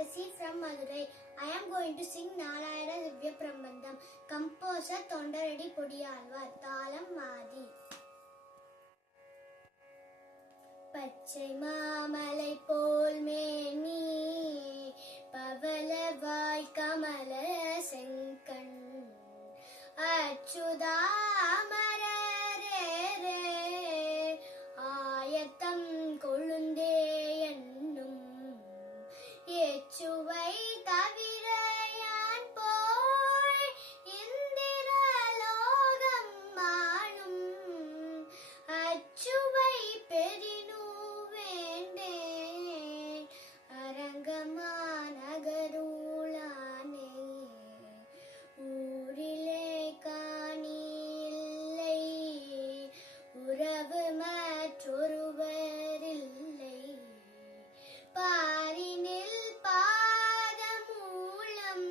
Arasi from Madurai. I am going to sing Narayana Divya Prabandham. Composer Thondaradi Podiyalvar. Thalam Madi. பச்சை மாமலை போல் மேனி பவளவாய் கமல செங்கண் அச்சுதாமரரே ஆயத்தம் கொழுந்தே என்னும் எச்சுவை தவிர யான் போய் இந்திரலோகம் மானும் அச்சுவை பெரினு அரங்கமாநகருளானே ஊரிலே காணில்லை உறவு மற்றொருவரில்லை பாரினில் பாதமூலம்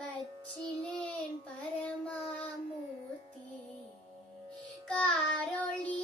பச்சிலேன் பரமாமூர்த்தி காரொளி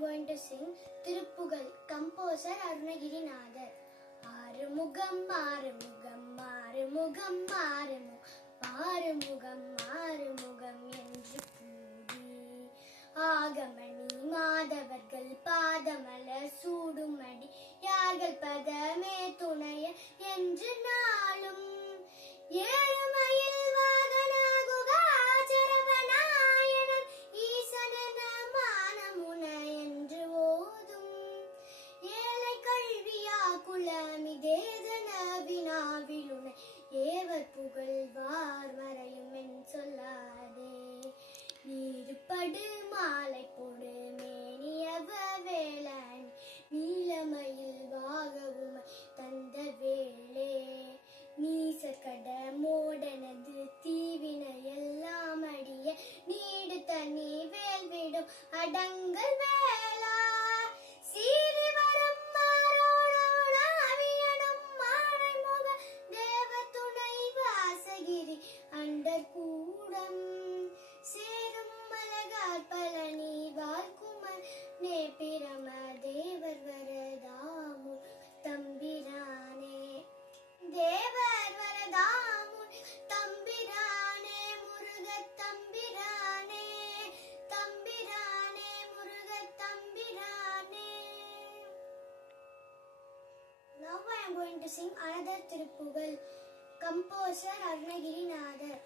going to sing Tiruppugal, composer Arunagirinathar. Arumugam Arumugam Arumugam Arumugam Arumugam என்று கூடி ஆகமணி மாதவர்கள் பாதமலர் சூடுமடி யார்கள் பதமே துணைய என்று நாளும் ஏழுமயில் வாகன குகாச்சரவனாயனன் ஈசனன மானமுன என்று ஓதும் ஏழை கல்வியா குலமிதேதன வினாவிலுனை ஏவர் புகழ்வார் மறையும் என் சொல்லாதே நீருப்படு மாலை போடு மேனியவ வேளன் நீலமயில் வாகவும் தந்த வேளே நீசக்கட மோடனது தீவின எல்லாம் அடிய நீடு தனி வேல்விடும் அடங்கல் வேளா சீறி வரும் மாரோணாவியனும் மாலை முக தேவ துணை வாசகிரி அண்டர் கூடம் சேரும் மலகார் பழனி வாழ்குமர் நேபிரம தேவர் வரதாமு தம்பிரானே தேவர் வரதாமு தம்பிரானே முருகத் தம்பிரானே தம்பிரானே முருகத் தம்பிரானே. Now I am going to sing another Tiruppugal, composer Arunagirinathar.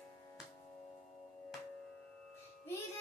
வீர